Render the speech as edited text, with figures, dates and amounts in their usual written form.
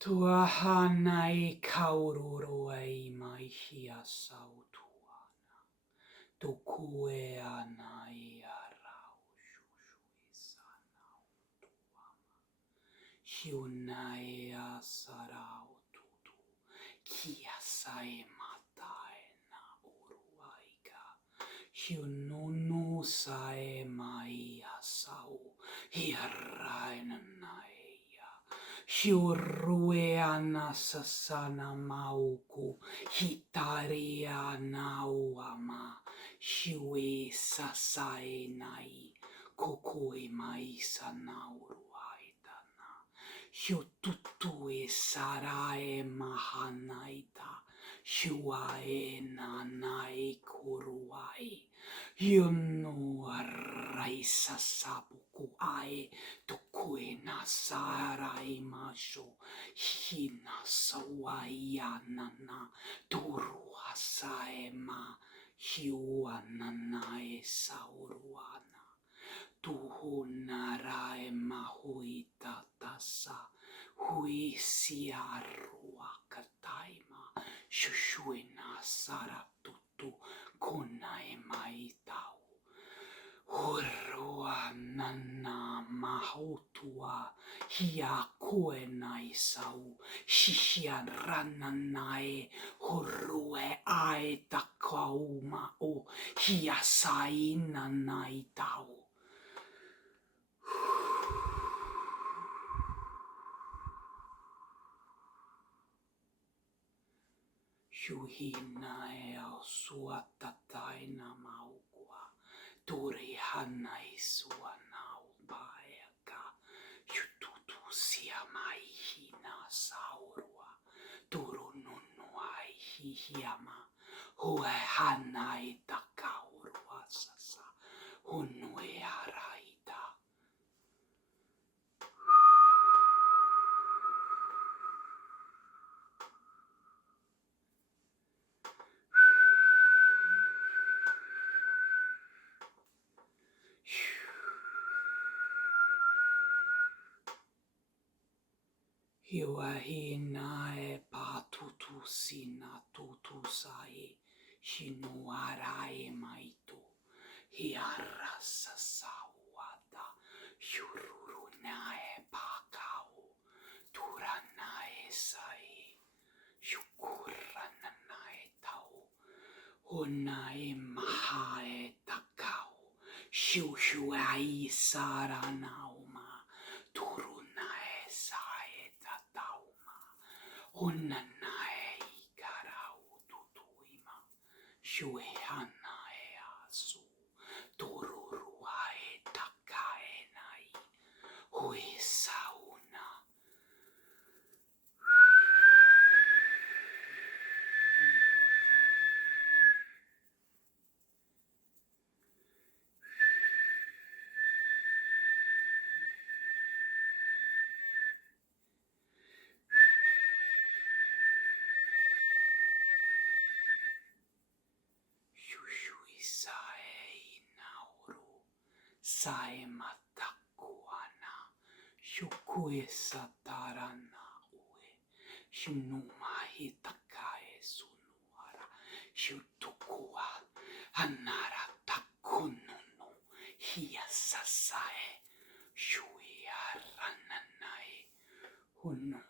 Tua hanai kauroro ai mai hia sautuana. Tukue anai arau shushui sanau tuama. Hiunai asarau tutu. Kia sai matae na uruaika. Hiununu sae mai asau. Hiaraina nai. Hiurue ana sasana mauku, hitaria nauama, hiue sasae nai, kokoi mai sanauru aitana. Hiututue sarae mahanaita, hiuae nanai kuruai. Hiunu araisa sabuku ae, tukue nasarai masho, hina sawaianana, turu hasae ma, hiuananae sauruana. Tuhu narae mahui tatasa, hui siarua kataima, shushuina saratutu, konae maitau. Hurua nana mahutua, hia kuenai sau, hihia rananae, hurue ae takauma o, hia saina nai tau. Shuhinae au suatataina maukua, turi hanai suanau paeka, yututu siamai hina saurua, turu nunuai hihiama, hue hanai takaurua sasa, hunue araita. Hiua hinae patutu sina tutu sai, hinuarae maitu, hiarasa sawata, hiururunae pakau, turanae sai, hiukurananae tau, hunae mahae takau, hiuhuai saranauma, turunae sae tatauma, hunanae ikarau tutuima, hiuehanae asu, tururuae takaenai, hui sauna. Shushui sae inauru, sae matakuana, shukue satarana ue, shunumahi takae sunuara, shutukua, anara takununu, hia sasae, shui arananae, hunu